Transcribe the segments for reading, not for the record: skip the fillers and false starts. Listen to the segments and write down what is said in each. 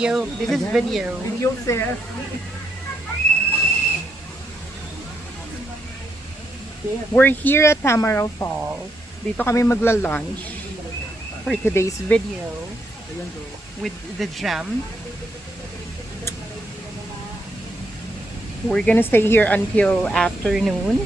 Video. This is video. Video, sir. We're here at Tamaraw Falls. Dito kami magla-lunch for today's video with the Jam. We're gonna stay here until afternoon.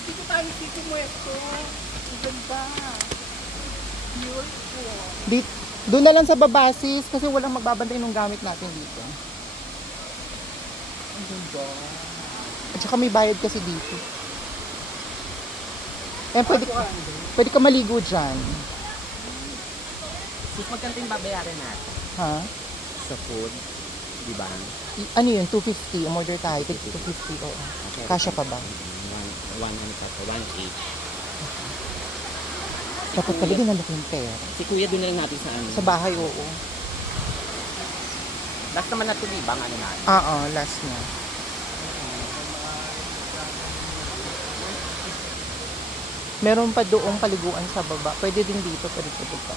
Dito tayo, Tito Muerto. Ang ganda. Beautiful. Doon na lang sa baba sis kasi walang magbabantay ng gamit natin dito. Ang ganda. At saka may bayad kasi dito. Eh, pwede ka maligo dyan. Sis, magkano yung babayaran natin Ha? sa food? Di ba? Ano yun? 250. Umorder tayo. 250. Oo. Okay. Kasya pa ba? Ano pa to? 1.8. Dapat pala dinala ko yung pera. Si Kuya doon na lang natin sa ano. Sa bahay, oo. Last naman na ito, di ba? Ano natin? Oo, last na. Meron pa doong paliguan sa baba. Pwede din dito, pwede pa.